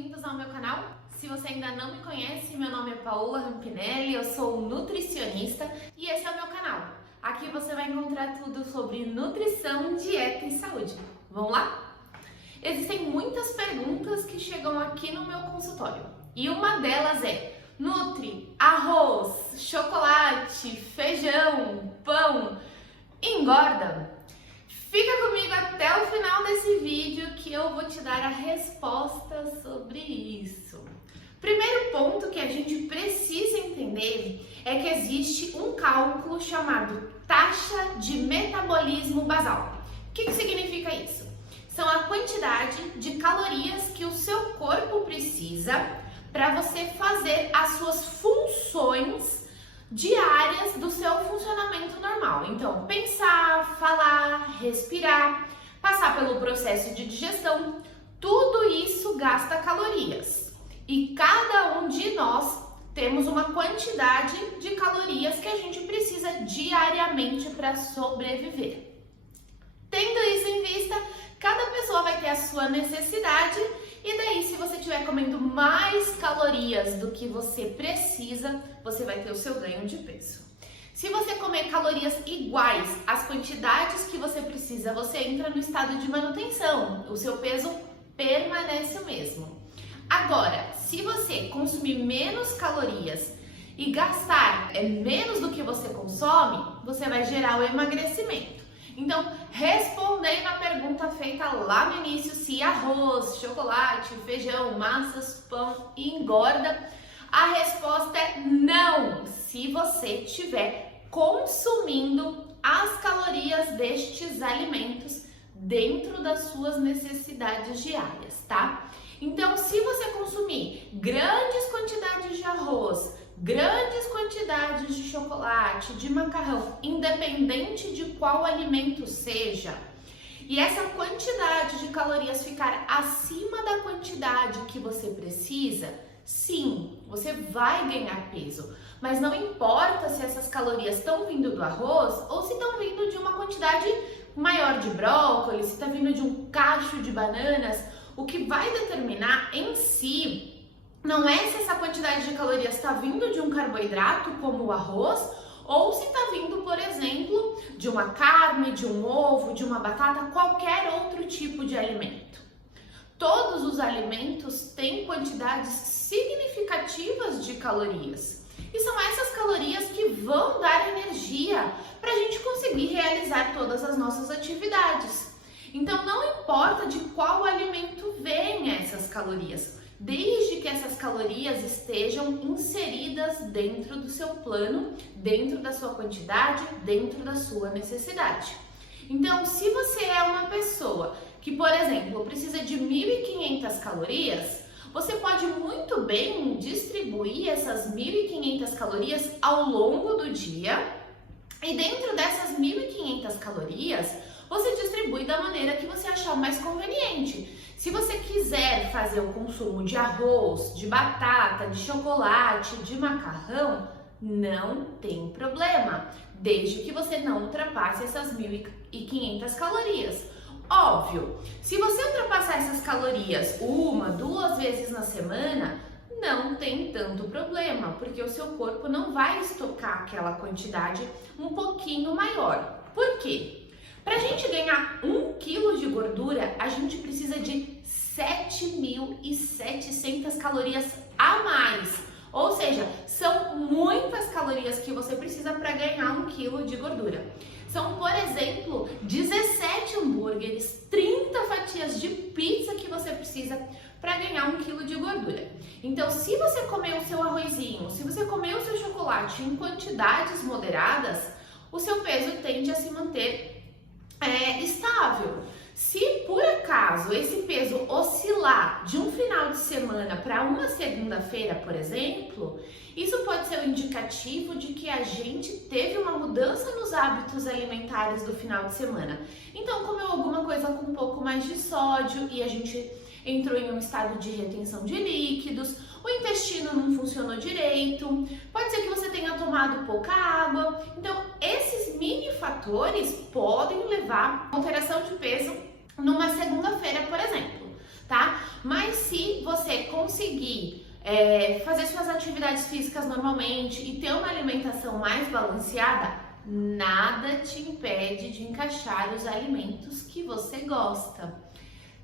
bem-vindos ao meu canal. Se você ainda não me conhece, meu nome é Paola Rampinelli, eu sou nutricionista e esse é o meu canal. Aqui você vai encontrar tudo sobre nutrição, dieta e saúde. Vamos lá? Existem muitas perguntas que chegam aqui no meu consultório e uma delas é: Nutri, arroz, chocolate, feijão, pão, engorda? Fica comigo até o final desse vídeo que eu vou te dar a resposta sobre isso. Primeiro ponto que a gente precisa entender é que existe um cálculo chamado taxa de metabolismo basal. O que significa isso? São a quantidade de calorias que o seu corpo precisa para você fazer as suas funções diárias do seu funcionamento normal. Então, pensar, falar, respirar, passar pelo processo de digestão, tudo isso gasta calorias. E cada um de nós temos uma quantidade de calorias que a gente precisa diariamente para sobreviver. Tendo isso em vista, cada pessoa vai ter a sua necessidade e daí, se você estiver comendo mais calorias do que você precisa, você vai ter o seu ganho de peso. Se você comer calorias iguais às quantidades que você precisa, você entra no estado de manutenção, o seu peso permanece o mesmo. Agora, se você consumir menos calorias e gastar menos do que você consome, você vai gerar o emagrecimento. Então, respondendo a pergunta feita lá no início, se arroz, chocolate, feijão, massas, pão engorda, a resposta é não, se você estiver consumindo as calorias destes alimentos dentro das suas necessidades diárias, tá? Então, se você consumir grandes quantidades de arroz, grandes quantidades de chocolate, de macarrão, independente de qual alimento seja, e essa quantidade de calorias ficar acima da quantidade que você precisa, sim, você vai ganhar peso. Mas não importa se essas calorias estão vindo do arroz ou se estão vindo de uma quantidade maior de brócolis, se está vindo de um cacho de bananas, o que vai determinar em si não é se essa quantidade de calorias está vindo de um carboidrato, como o arroz, ou se está vindo, por exemplo, de uma carne, de um ovo, de uma batata, qualquer outro tipo de alimento. Todos os alimentos têm quantidades significativas de calorias. E são essas calorias que vão dar energia para a gente conseguir realizar todas as nossas atividades. Então, não importa de qual alimento vêm essas calorias, desde que essas calorias estejam inseridas dentro do seu plano, dentro da sua quantidade, dentro da sua necessidade. Então, se você é uma pessoa que, por exemplo, precisa de 1.500 calorias, você pode muito bem distribuir essas 1.500 calorias ao longo do dia e dentro dessas 1.500 calorias, você distribui da maneira que você achar mais conveniente. Se você quiser fazer o consumo de arroz, de batata, de chocolate, de macarrão, não tem problema, desde que você não ultrapasse essas 1.500 calorias. Óbvio, se você ultrapassar essas calorias 1, 2 vezes na semana, não tem tanto problema, porque o seu corpo não vai estocar aquela quantidade um pouquinho maior. Por quê? Para a gente ganhar 1 quilo de gordura, a gente precisa de 7.700 calorias a mais. Ou seja, são muitas calorias que você precisa para ganhar 1 quilo de gordura. São, por exemplo, 17 hambúrgueres, 30 fatias de pizza que você precisa para ganhar 1 quilo de gordura. Então, se você comer o seu arrozinho, se você comer o seu chocolate em quantidades moderadas, o seu peso tende a se manter estável. Se por acaso esse peso oscilar de um final de semana para uma segunda-feira, por exemplo, isso pode ser um indicativo de que a gente teve uma mudança nos hábitos alimentares do final de semana. Então, comeu alguma coisa com um pouco mais de sódio e a gente entrou em um estado de retenção de líquidos, o intestino não funcionou direito, pode ser que você tenha tomado pouca água. Então, esses mini fatores podem levar a alteração de peso numa segunda-feira, por exemplo, tá? Mas se você conseguir fazer suas atividades físicas normalmente e ter uma alimentação mais balanceada, nada te impede de encaixar os alimentos que você gosta,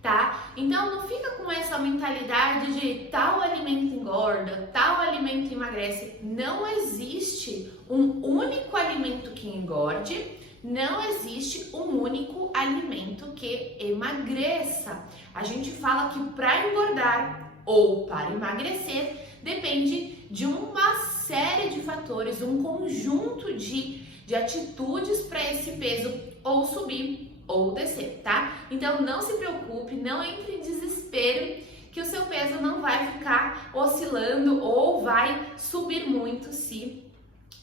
tá? Então não fica com essa mentalidade de tal alimento engorda, tal alimento emagrece. Não existe um único alimento que engorde, não existe um único alimento que emagreça. A gente fala que para engordar ou para emagrecer depende de uma série de fatores, um conjunto de atitudes para esse peso ou subir ou descer, tá? Então não se preocupe, não entre em desespero que o seu peso não vai ficar oscilando ou vai subir muito se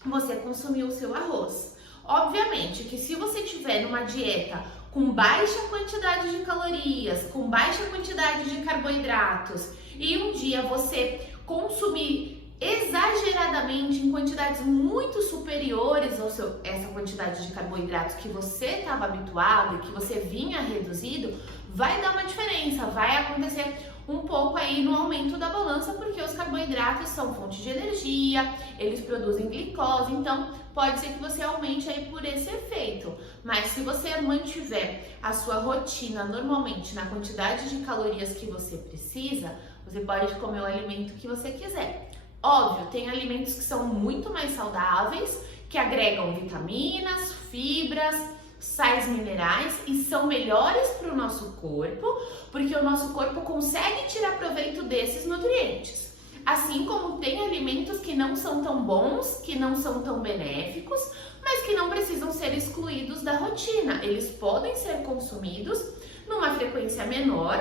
você consumir o seu arroz. Obviamente que se você tiver numa dieta com baixa quantidade de calorias, com baixa quantidade de carboidratos e um dia você consumir exageradamente em quantidades muito superiores ao essa quantidade de carboidratos que você estava habituado e que você vinha reduzido, vai dar uma diferença, vai acontecer um pouco aí no aumento da balança, porque os carboidratos são fonte de energia, eles produzem glicose, então pode ser que você aumente aí por esse efeito. Mas se você mantiver a sua rotina normalmente na quantidade de calorias que você precisa, você pode comer o alimento que você quiser. Óbvio, tem alimentos que são muito mais saudáveis, que agregam vitaminas, fibras, sais minerais e são melhores para o nosso corpo, porque o nosso corpo consegue tirar proveito desses nutrientes. Assim como tem alimentos que não são tão bons, que não são tão benéficos, mas que não precisam ser excluídos da rotina. Eles podem ser consumidos numa frequência menor,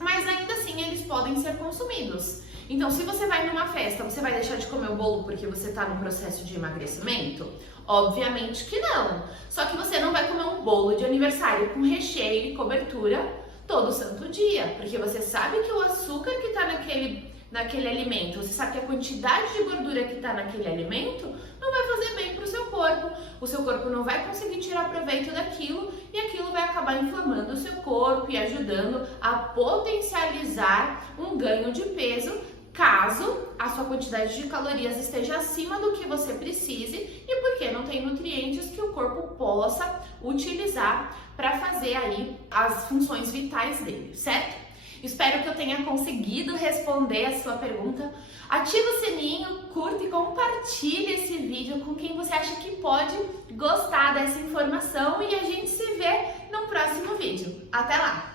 mas ainda assim eles podem ser consumidos. Então, se você vai numa festa, você vai deixar de comer o bolo porque você está no processo de emagrecimento? Obviamente que não. Só que você não vai comer um bolo de aniversário com recheio e cobertura todo santo dia, porque você sabe que o açúcar que está naquele alimento, você sabe que a quantidade de gordura que está naquele alimento não vai fazer bem para o seu corpo. O seu corpo não vai conseguir tirar proveito daquilo e aquilo vai acabar inflamando o seu corpo e ajudando a potencializar um ganho de peso, caso a sua quantidade de calorias esteja acima do que você precise e porque não tem nutrientes que o corpo possa utilizar para fazer aí as funções vitais dele, certo? Espero que eu tenha conseguido responder a sua pergunta. Ativa o sininho, curta e compartilhe esse vídeo com quem você acha que pode gostar dessa informação e a gente se vê no próximo vídeo. Até lá!